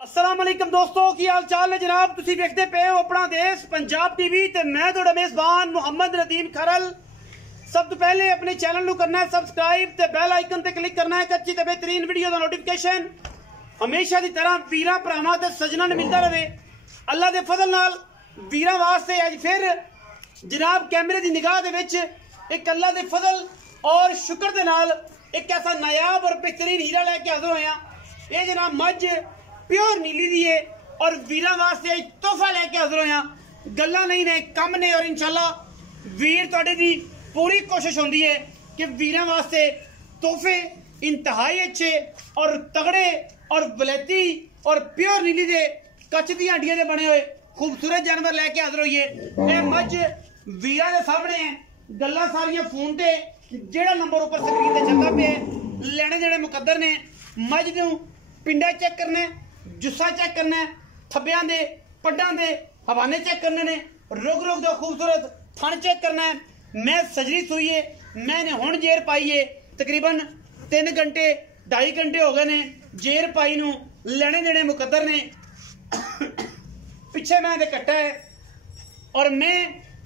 अस्सलाम वालेकुम दोस्तों की हाल चाल है जनाब। तुसी देखते पे हो अपना देश पंजाब टीवी ते मैं तुहाडा मेजबान मोहम्मद नदीम खरल। सब तो पहले अपने चैनल नू करना है सबसक्राइब ते बेल आइकन ते क्लिक करना है एक अच्छी ते बेहतरीन वीडियो दा नोटिफिकेशन हमेशा की तरह वीरां भरावां ते सजना नूं मिलदा रहे। अल्लाह दे फजल नाल वीरां वास्ते अज फिर जनाब कैमरे की निगाह दे विच एक अल्लाह दे फजल और शुक्र दे नाल एक ऐसा नायाब और बेहतरीन हीरा लैके हाजिर होया। ये जनाब मझ प्योर नीली दी है और वीरां वास्ते तोहफा लैके हाजिर होया। गल्लां नहीं ने कम ने और इंशाल्लाह वीर तुहाडे दी पूरी कोशिश होंदी है कि वीरां वास्ते तोहफे इंतहाई अच्छे और तगड़े और वलैती और प्योर नीली दे कच्छ दी हड्डियां दे बने हुए खूबसूरत जानवर लैके हाजिर होइए। ये मझ वीरां दे सामने है। गल्लां सारियां फोन ते जेड़ा नंबर ऊपर स्क्रीन ते चलदा पे लेने देने मुकद्दर ने। मझ नूं पिंडा चेक करना, जुस्सा चेक करना, थब्बियां दे पड्डां दे हवाने चेक करने ने, रुग रुग दा खूबसूरत थन चेक करना है। मैं सजरी सुई है, मैंने हुण जेर पाई है। तकरीबन 3 घंटे 2.5 घंटे हो गए ने जेर पाई नूं। लेने देने मुकद्दर ने। पिछे मैं दे कट्टा है और मैं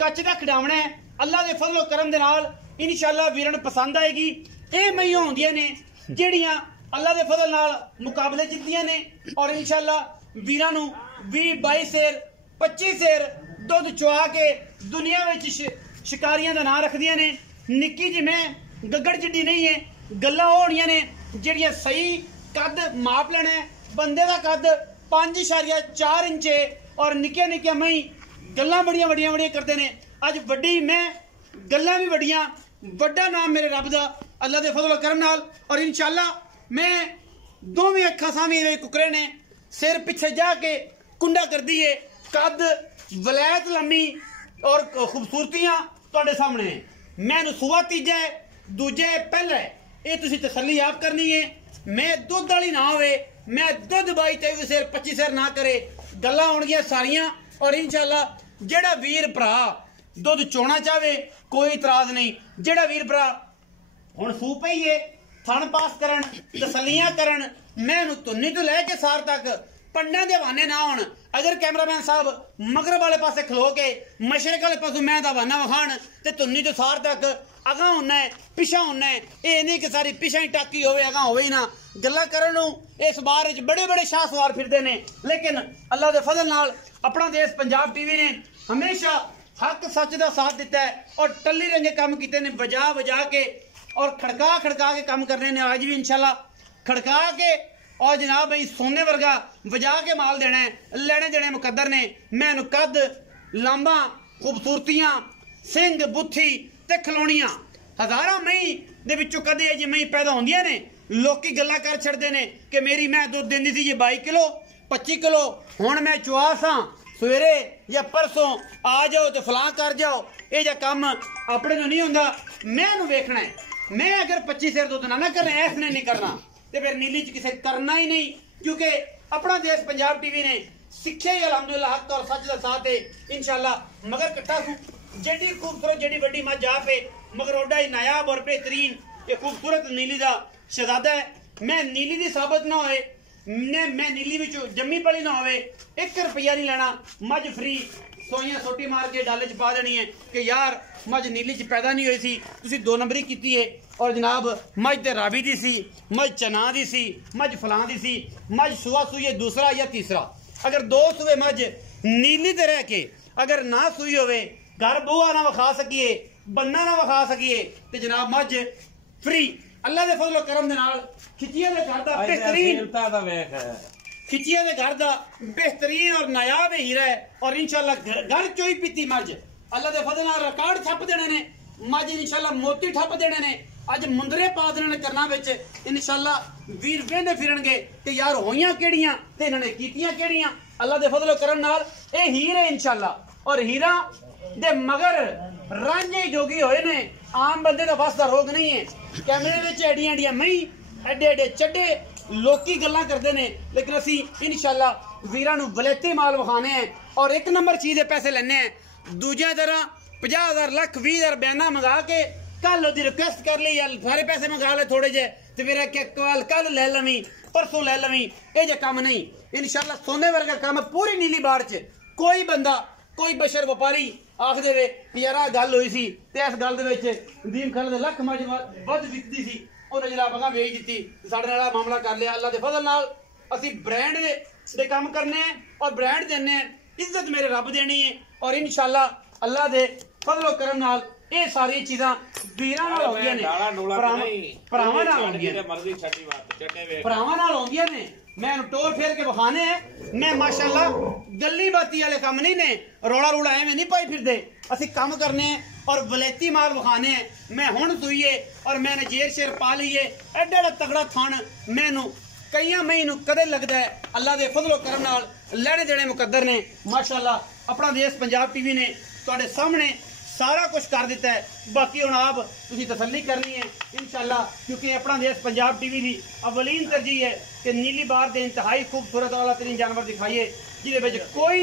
कच्च दा खिडावना है। अल्लाह दे फजल करम दे नाल इंशाअल्लाह वीरां नूं पसंद आएगी। ये मईयां होंदियां ने जेड़ियां अल्लाह दे फजल नाल मुकाबले जितदियां ने और इंशाअल्लाह वीरां नूं 20-22 सेर 25 सेर दुध चुआ के दुनिया विच शिकारियां दा नां रखदियां ने। निक्की जी मैं गग्गड़ जिड्डी नहीं है। गल्लां होणियां ने जेड़ियां सही कद माप लेना है। बंदे दा कद 5.4 इंच है और निक्कियां निक्कियां मई गल्लां बड़ियां वड्डियां वड्डियां करदे ने। अज वड्डी मैं गल्लां भी वड्डियां, वड्डा नाम मेरे रब दा अल्लाह दे फजल करम नाल। और इंशाअल्लाह मैं दोवें अखा सामने कुकरे ने सिर पिछे जाके कुंडा कर दी है। कद वलैत लम्मी और खूबसूरतियां तुहाडे सामने है। मैं सुबह तीजा है, दूजा है, पहला है। ये तुसी तसल्ली आप करनी है। मैं दुध वाली ना होवे, मैं दुध 22-23 सेर 25 सेर ना करे। गल्लां होणगियां सारियां और इंशाअल्लाह जेड़ा वीर भरा दुध चोना चाहे कोई इतराज नहीं। जेड़ा वीर भरा हुण सूप पई है थन पास करन तसलियां करन, मैं तुन्नी तो लैके सार तक पंडा दे हवाने ना होन। अगर कैमरामैन साहब मगरब वाले पासे खलो के मशरक वाले पासों मैं हवाना वखाण ते तुन्नी तो सार तक अगा होना है पिछा होना है। ये नहीं कि सारी पिछा ही टाकी होवे अगा होवे ही ना। गल्लां करन नूं इस बार च बड़े बड़े शाह सवार फिरदे ने, लेकिन अल्लाह दे फजल नाल अपना देश पंजाब टीवी ने हमेशा हक सच का साथ दिता है और टल्ली रंगे काम किए ने, वजा वजा के और खड़का खड़का के काम करने ने। आज भी इंशाल्लाह खड़का के और जनाब भाई सोने वर्गा वजा के माल देना है। लेने देने मुकद्दर ने। मैं कद लांबा खूबसूरतियां सिंह बुत्थी ते खलोनियां हजारां मई दे विचों कदे अज मई पैदा होंदियां ने। लोकी गल्लां कर छड़दे ने कि मेरी मैं दुध देंदी सी 22 किलो 25 किलो, हुण मैं चुआस हां, सवेरे या परसों आ जाओ तो फलां कर जाओ। ये जा कम अपने नूं नहीं हुंदा, मैं नूं वेखना है। मैं अगर 25 सेर दुध ना करना ऐसने नहीं करना तो फिर नीली च किसे करना ही नहीं। क्योंकि अपना देश पंजाब टीवी ने सिक्ख्या ही अलहमदुलिल्लाह हक और सच का साथ है। इंशाअल्लाह मगर कट्ठा जेडी खूबसूरत जेडी वड्डी मझ जा पे मगर ओडा ही नायाब और बेहतरीन ये खूबसूरत नीली का शहजादा है। मैं नीली की साबित ना होए, मैं नीली विच जम्मी पली ना होवे, 1 रुपया नहीं लेना। मझ फ्री सोइयां सोटी मार के डाले च पा देनी है कि यार मझ नीली च पैदा नहीं हुई सी, तुसी 2 नंबरी की है। और जनाब मझ ते रावी दी सी, मझ चना दी सी, मझ फलां दी सी, मझ सुआ सुई दूसरा या तीसरा। अगर 2 सुबह मझ नीली ते रह के अगर ना सुई होवे, घर बुआ ना विखा सकिए, बन्ना ना विखा सकिए तो जनाब मझ फ्री अल्लाह दे फजल करम दे नाल खिचिया दे घर दा बेहतरीन खिचिया दे घर दा बेहतरीन और नायाब हीरा है। और इंशाअल्लाह घर चोई पीती मझ अल्लाह दे फजल नाल रिकॉर्ड छप देने ने। मझ इंशाअल्लाह मोती ठप देने ने। अज मुंदरे पा देने ने करना विच। इंशाअल्लाह वीर वेंदे फिरनगे कि यार होइयां केड़ियां ते इन्हां ने कीतियां केड़ियां। अल्लाह दे फजल करम नाल ए हीर है इंशाअल्लाह। और हीरा दे मगर रांझे जोगी होए ने, आम बंदे दा बस दा रोग नहीं है। कैमरे विच एडियां एडियां मई एडे एडे चड्डे लोकी गल्लां करदे ने, लेकिन असी इंशाअल्लाह वीरां नूं वलैती माल विखाने हैं और 1 नंबर चीज दे पैसे लेने हैं। दूजिया तरह 50,000 लाख 20,000 बयाना मंगा के कल रिक्वेस्ट कर ली यार सारे पैसे मंगा ले थोड़े जे तो फिर कल ले लवी परसों ले लवी, ये जे काम नहीं। इंशाल्लाह सोने वर्गा काम पूरी नीली बाड़ च कोई बंदा कोई बशर व्यापारी आख दे यार आ गल हुई सी ते इस गल दे विच नदीम खान दे लख मज वध विकदी सी, उन्हें जनाब अगा वेच दित्ती, साडे नाल मामला कर लिया। अल्लाह दे फजल नाल असी ब्रांड दे काम करने हैं और ब्रांड देने हैं, इज्जत मेरे रब देनी है और इंशाल्लाह अल्लाह दे फजलो करम नाल ये सारी चीज़ां वीरां नाल होंदियां ने, भरावां नाल होंदियां ने, भरावां नाल होंदियां ने। मैं टोर फेर के बखाने हैं, मैं माशाल्लाह गली बाती वाले काम नहीं ने, रोड़ा रूड़ा एवं नहीं पाई फिरदे, असी काम करने हैं और वलैती माल बखाने हैं। मैं हुण सुईए और मैंने जेर शेर पा लीए, एडा एडा तगड़ा थान मैनू कई महीनू कदे लगता है। अल्लाह के फजलो करम नाल लैने देने मुकद्दर ने माशाल्लाह। अपना देश पंजाब टीवी ने तुहाडे सामने सारा कुछ कर दिता है, बाकी हुण आप तुसीं तसल्ली करनी है इंशाल्लाह, क्योंकि अपना देश पंजाब टीवी की अवलीन तरजीह है कि नीली बार के इंतहाई खूबसूरत वाला तरीन जानवर दिखाइए जिहदे कोई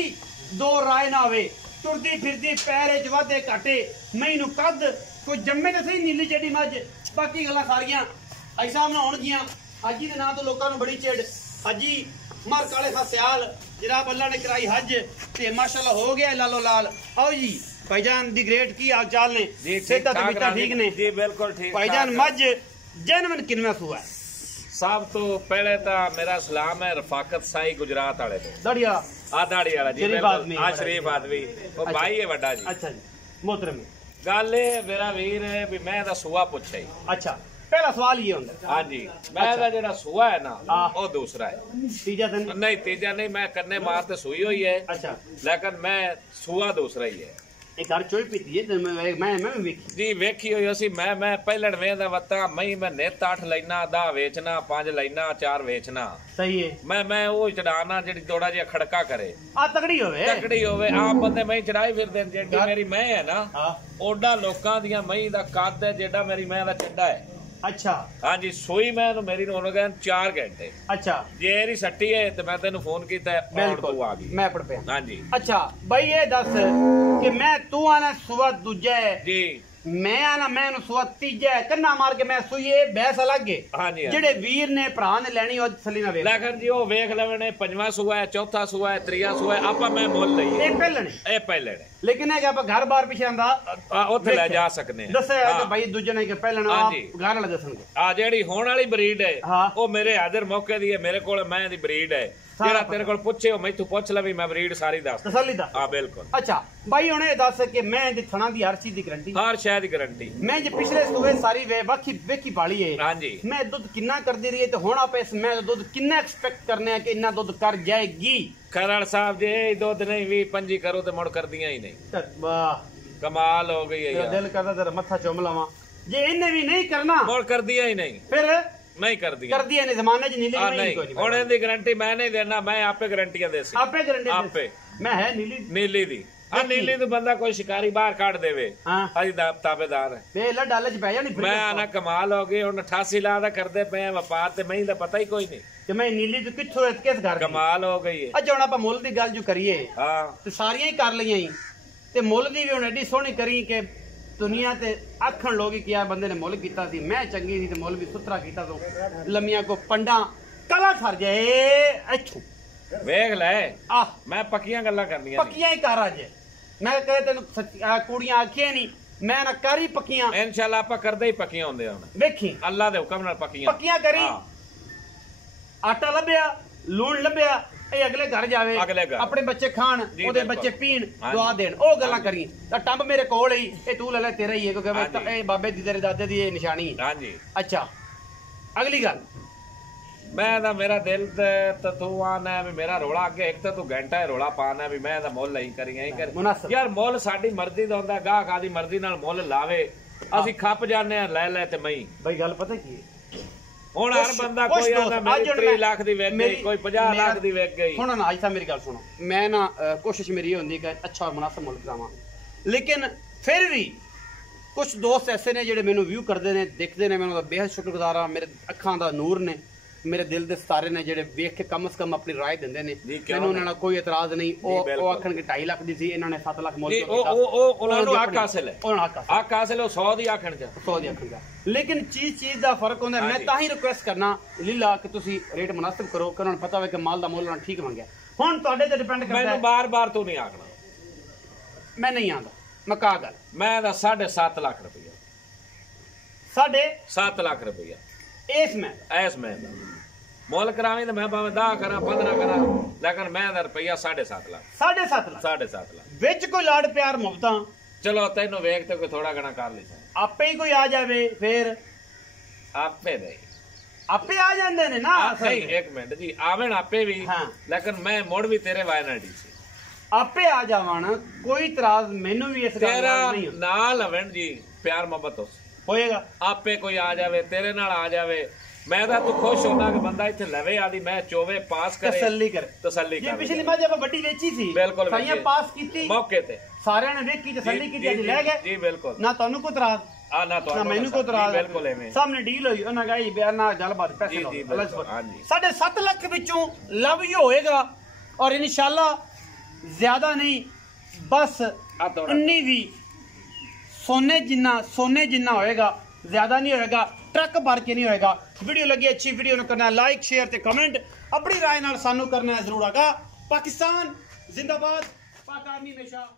दो राय ना होवे। तुरदी फिरदी पैर च वाधे घाटे महीनू कद कोई जम्मे तो सही नीली जेडी मझ, बाकी गल्लां सारियां ऐसा ना होणगियां। हाजी के नाम तो लोगों को बड़ी चिड़, हाजी मर काले खा स्याल जनाब अल्लाह ने कराई हज ते माशाल्लाह हो गया लालो लाल। आओ जी भाईजान दी ग्रेट की हाल चाल ने, सेहत तबीयत ठीक ने? जी बिल्कुल ठीक। भाईजान मज जेनवन किनवा सुआ है? सब तो पहले तो मेरा सलाम है रफाकत साई गुजरात वाले तो दाढ़ी वाला, आ दाढ़ी वाला जी, बिल्कुल शरीफ आदमी वो भाई है बड़ा जी। अच्छा जी मोहतरम, गल मेरा वीर है भी मैं दा सुआ पूछा ही। अच्छा पहला सवाल ये होंदा हां जी, मैं दा जेड़ा सुआ है ना वो दूसरा है, तीजा तो नहीं तीजा नहीं, मैं कन्ने मार ते सुई हुई है। अच्छा लेकिन मैं सुआ दूसरा ही है। एक घर चोई पीती है मैं वेखी जी, वेखी हुई असी मैं पहलण वेंदा वता मई मैं नित 8 लेना 10 वेचना 5 लेना 4 वेचना। सही है। मैं वो चढ़ाना जेडी थोड़ा जिहा खड़का करे आ तगड़ी होवे आप बंदे मैं चढ़ाई फिरदे जेडी मेरी मैं है ना ओडा लोकां दियां मई दा कद है जेडा मेरी मैं दा चड्डा है। अच्छा हाँ जी सुई मैं तो मेरी होने गए 4 घंटे। अच्छा जेरी सट्टी है तो मैं तेन फोन किया बिल्कुल आ गई मैं पढ़ पे। हाँ जी अच्छा भाई ये दस कि मैं तू आना सुबह दूजा है जी, मैं आना मैं सुबह तीजा है, कन्ना मार के मैं सुईए बहस अलग है। हाँ जी जेडे वीर ने भरा ने लेनी और थली ना वेख लेकिन जी वो वेख लेवने 5वां सुआ है 4था सुआ है 3वां सुआ है आपा मैं मोल लईए ए पहले लेकिन है कि आप घर बार पीछे आंदा ओथे ले जा सकने दसे है भाई दूजे ने के पहले ना आप घर वाला दसणगे आ जेडी होण वाली ब्रीड है वो मेरे हाजिर मौके दी है, मेरे कोल मैं दी ब्रीड है जेड़ा तेरे कोल पूछे मैथों पूछ ले भी मैं ब्रीड सारी दस तसल्ली दा। हां बिल्कुल। अच्छा भाई हुण ए दस कि मैं दी थणा दी हर चीज दी गारंटी हर शय दी गारंटी मैं जे पिछले सुबह सारी वे बाकी वेखी पाली है। हां जी मैं दूध कितना कर दी रही है तो हुण आप इस मैं दूध कितना एक्सपेक्ट करने कि इतना दूध कर जाएगी? खरड़ साहब जे दूध नहीं 20-25 करो तो मुड़ कर दिया ही नहीं। वाह कमाल हो गई है यार, दिल करदा तेरा मत्था चुम लावां। जे इन्ने भी नहीं करना मुड़ कर दिया ही नहीं, फिर नहीं कर दिया नहीं जमाने च नीली नहीं कोई नहीं। हुण इहदी गारंटी मैं नहीं देना, मैं आपे गारंटियां देसी आपे गारंटी आपे मैं है नीली दी आ नीली तो बंदा कोई शिकारी बाहर काट देवे अजी ताबेदार है बे ला डाले च पै जानी। मैं आना कमाल हो गई हुण 88 लाख दा करदे पे व्यापार ते मैं दा पता ही कोई नहीं कि मैं नीली तो किथों किस घर कमाल हो गई है। अच्छा हुण आपां मुੱਲ दी गल जो करिए हां ते सारियां ही कर लईयां ही ते मुੱਲ दी भी हुण एडी सोहनी करी के दुनिया ते आखण लोग कि यार बंदे ने मुੱਲ कीता सी, मैं चंगी सी ते मुੱਲ भी सुथरा कीता तो लम्मियां को पंडा कला सर जाए इथों वेख ले आ मैं पक्कियां गल्लां करनियां पक्कियां ही कर अज मैं कहे तेन कुड़ियां आखियां नहीं मैं ना करी पक्कियां इंशाल्लाह आपा करदे ही पक्कियां होंदे हुण वेखी अल्लाह दे हुक्म नाल पक्कियां करी आटा लभ्या लूण लभ्या ਇਹ ਅਗਲੇ ਘਰ ਜਾਵੇ ਆਪਣੇ ਬੱਚੇ ਖਾਣ ਉਹਦੇ ਬੱਚੇ ਪੀਣ ਦੁਆ ਦੇਣ ਉਹ ਗੱਲਾਂ ਕਰੀ ਤਾਂ ਟੰਬ ਮੇਰੇ ਕੋਲ ਹੀ ਇਹ ਤੂੰ ਲੈ ਲੈ ਤੇਰਾ ਹੀ ਹੈ ਕਿਉਂਕਿ ਇਹ ਬਾਬੇ ਦੀ ਤੇਰੇ ਦਾਦੇ ਦੀ ਇਹ ਨਿਸ਼ਾਨੀ ਹੈ। ਹਾਂਜੀ ਅੱਛਾ ਅਗਲੀ ਗੱਲ मैं दा मेरा दिल तो तू आना है मेरा रोला अगे एक तो तू घंटा है रोला पाना भी मैं दा मुੱਲ नहीं करी यही कर यार मुੱਲ साडी मर्जी दा हुंदा गाहक आदी मर्जी नाल मुੱਲ लावे ਅਸੀਂ खप जाने ले ले ते मई भाई गल पता की है ਹੁਣ ਹਰ ਬੰਦਾ ਕੋਈ ਆਂਦਾ ਮੇਰੀ 3 ਲੱਖ ਦੀ ਵੇਚ ਗਈ ਕੋਈ 50 ਲੱਖ ਦੀ ਵੇਚ ਗਈ। ਹੁਣ ਨਾ ਅੱਜ ਤਾਂ ਮੇਰੀ ਗੱਲ ਸੁਣੋ ਮੈਂ ਨਾ ਕੋਸ਼ਿਸ਼ ਮੇਰੀ ਹੁੰਦੀ ਕਿ ਅੱਛਾ ਮੁਨਾਸਬ ਮੁੱਲ ਕਰਾਵਾਂ ਲੇਕਿਨ ਫਿਰ ਵੀ ਕੁਝ ਦੋਸਤ ਐਸੇ ਨੇ ਜਿਹੜੇ ਮੈਨੂੰ ਵਿਊ ਕਰਦੇ ਨੇ ਦੇਖਦੇ ਨੇ, ਮੈਂ ਉਹਨਾਂ ਦਾ ਬੇਹੱਦ ਸ਼ੁਕਰਗੁਜ਼ਾਰ ਹਾਂ, ਮੇਰੇ ਅੱਖਾਂ ਦਾ ਨੂਰ ਨੇ मेरे दिल के सितारे ने जेडे वेख के कम से कम अपनी राय देंदे ने मैनूं उन्हां नाल कोई इतराज नहीं ओ आखण के 2.5 लाख दी सी इन्हां ने 7 लाख मोल उन्हां नूं हक हासिल है हक हासिल 100 दी आखण च 100 दी आखण च लेकिन चीज दा फर्क होंदा मैं तां ही रिक्वेस्ट करना लीला कि तुसी रेट मुनासिब करो कि उन्हां नूं पता होवे कि माल दा मोल उन्हां ठीक मंगया हुण तुहाडे ते डिपेंड करदा है मैनूं बार-बार तू नहीं आखना मैं नहीं आंदा मैं कहा गल मैं दा 7.5 लाख रुपया 7.5 लाख रुपया इस मैं मोल करावी तो मैं भावें 10 करा 15 करा लेकिन मैं दा रुपया 7.5 लाख 7.5 लाख विच कोई लाड़ प्यार मुफ्तां चलो तेनों वेख ते कोई थोड़ा घना कर ली आपे ही कोई आ जावे फिर आपे नहीं आपे आ जांदे ने ना नहीं एक मिनट जी आवेन आपे भी लेकिन मैं मुड़ भी तेरे वायनाडी से आपे आ जावण कोई इतराज मेनू भी इस गल नाल नहीं ना लवण जी प्यार मोहब्बत होएगा आपे कोई आ जावे तेरे नाल आ जावे मैं ता तू खुश होना कि बंदा इथे लवे आदी मैं चोवे पास करे तसल्ली कर ये पिछली बार जब बड्डी वेची थी बिल्कुल साइयां पास कीती मौके ते सारे ने देखी तसल्ली की जज ले गए जी बिल्कुल ना तानू को इतराज ना तो ना मैनू को इतराज बिल्कुल एवें सामने डील होई उन्हां गई बयान ना गलबात पैसे लो हां जी 7.5 लाख विचों लव ही होएगा और इंशाल्लाह ज्यादा नहीं बस 19 भी सोने जिन्ना होएगा ज्यादा नहीं होएगा ट्रक भर के नहीं होएगा वीडियो लगी अच्छी वीडियो ने करना लाइक शेयर ते कमेंट अपनी राय नाल सानू करना है जरूर आगा पाकिस्तान जिंदाबाद पाक आर्मी हमेशा